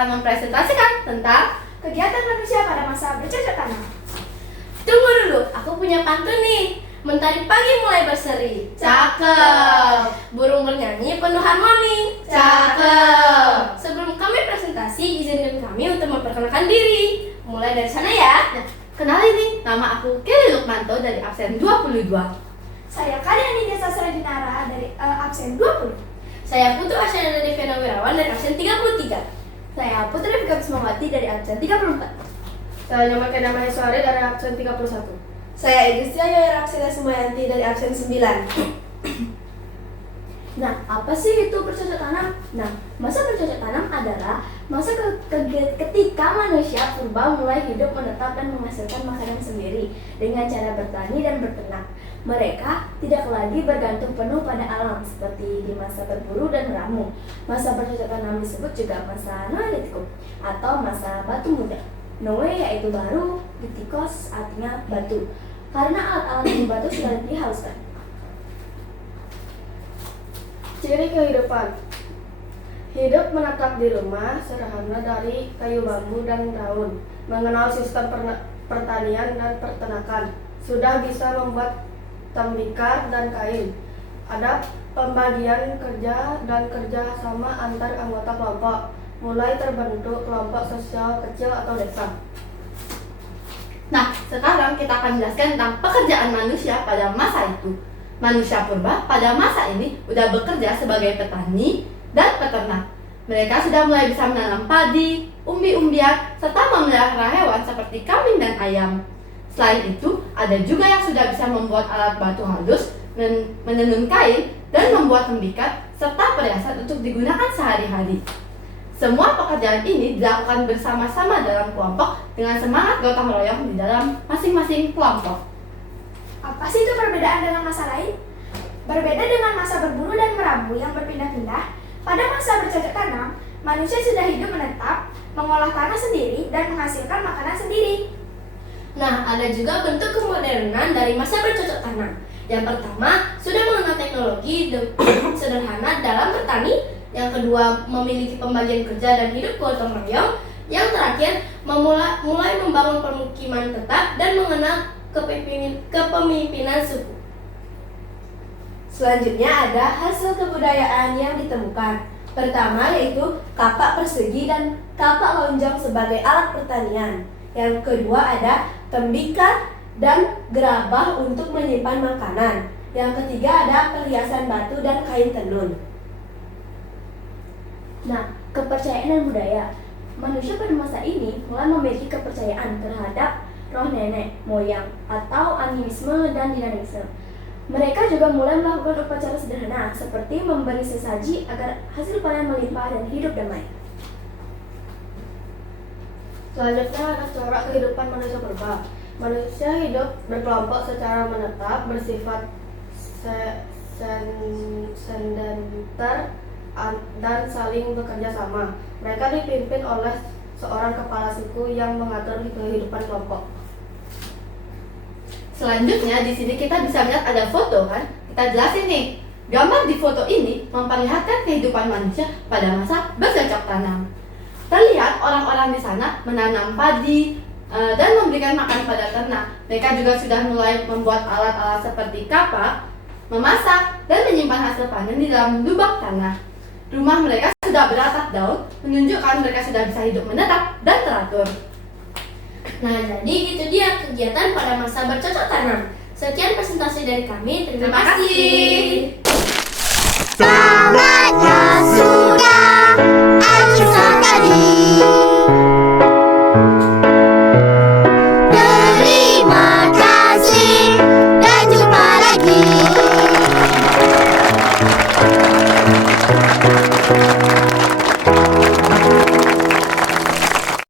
akan mempresentasikan tentang kegiatan manusia pada masa bercocok tanam. Tunggu dulu, aku punya pantun nih. Mentari pagi mulai berseri. Cakep. Burung bernyanyi penuh harmoni. Cakep. Sebelum kami presentasi, izinkan kami untuk memperkenalkan diri. Mulai dari sana ya. Nah, kenalin nih, nama aku Kelly Lukmanto dari absen 22. Saya Karyani Desa Dinara dari absen 20. Saya Putu Asyana dari Vena Wirawan dari absen 33. Saya Putri Fikam Semawati dari absen 34. Saya Nyoman Kena Maheswari dari absen 31. Saya Edisya Yoyara Aksila Sumayanti dari absen 9. Nah, apa sih itu bercocok tanam? Nah, masa bercocok tanam adalah masa ketika manusia purba mulai hidup menetap dan menghasilkan makanan sendiri dengan cara bertani dan berternak. Mereka tidak lagi bergantung penuh pada alam seperti di masa berburu dan meramu. Masa bercocok tanam disebut juga masa Neolitikum atau masa batu muda. Noe yaitu baru, litikos artinya batu, karena alat-alat dari batu sudah dihaluskan. Ciri kehidupan: hidup menetap di rumah sederhana dari kayu bambu dan daun, mengenal sistem pertanian dan peternakan, sudah bisa membuat tembikar dan kain. Ada pembagian kerja dan kerja sama antar anggota kelompok, mulai terbentuk kelompok sosial kecil atau desa. Nah, sekarang kita akan menjelaskan tentang pekerjaan manusia pada masa itu. Manusia purba pada masa ini sudah bekerja sebagai petani dan peternak. Mereka sudah mulai bisa menanam padi, umbi-umbian, serta memelihara hewan seperti kambing dan ayam. Selain itu, ada juga yang sudah bisa membuat alat batu halus, menenun kain, dan membuat tembikar, serta perhiasan untuk digunakan sehari-hari. Semua pekerjaan ini dilakukan bersama-sama dalam kelompok dengan semangat gotong royong di dalam masing-masing kelompok. Apa sih itu perbedaan dengan masa lain? Berbeda dengan masa berburu dan meramu yang berpindah-pindah, pada masa bercocok tanam, manusia sudah hidup menetap, mengolah tanah sendiri, dan menghasilkan makanan sendiri. Nah, ada juga bentuk kemodernan dari masa bercocok tanam. Yang pertama, sudah mengenal teknologi sederhana dalam bertani. Yang kedua, memiliki pembagian kerja dan hidup gotong royong. Yang terakhir, mulai membangun permukiman tetap dan mengenal kepemimpinan suku. Selanjutnya ada hasil kebudayaan yang ditemukan. Pertama yaitu kapak persegi dan kapak lonjong sebagai alat pertanian. Yang kedua ada tembikar dan gerabah untuk menyimpan makanan. Yang ketiga ada perhiasan batu dan kain tenun. Nah, kepercayaan dan budaya. Manusia pada masa ini mulai memiliki kepercayaan terhadap roh nenek moyang atau animisme dan dinamisme. Mereka juga mulai melakukan upacara sederhana seperti memberi sesaji agar hasil panen melimpah dan hidup damai. Selanjutnya ada corak kehidupan manusia purba. Manusia hidup berkelompok secara menetap, bersifat sedenter dan saling bekerja sama. Mereka dipimpin oleh seorang kepala suku yang mengatur kehidupan kelompok. Selanjutnya di sini kita bisa lihat ada foto kan? Kita jelasin nih. Gambar di foto ini memperlihatkan kehidupan manusia pada masa bercocok tanam. Terlihat orang-orang di sana menanam padi dan memberikan makan pada ternak. Mereka juga sudah mulai membuat alat-alat seperti kapak, memasak, dan menyimpan hasil panen di dalam lubang tanah. Rumah mereka sudah beratap daun, menunjukkan mereka sudah bisa hidup menetap dan teratur. Nah, jadi itu dia kegiatan pada masa bercocok tanam. Sekian presentasi dari kami. Terima kasih.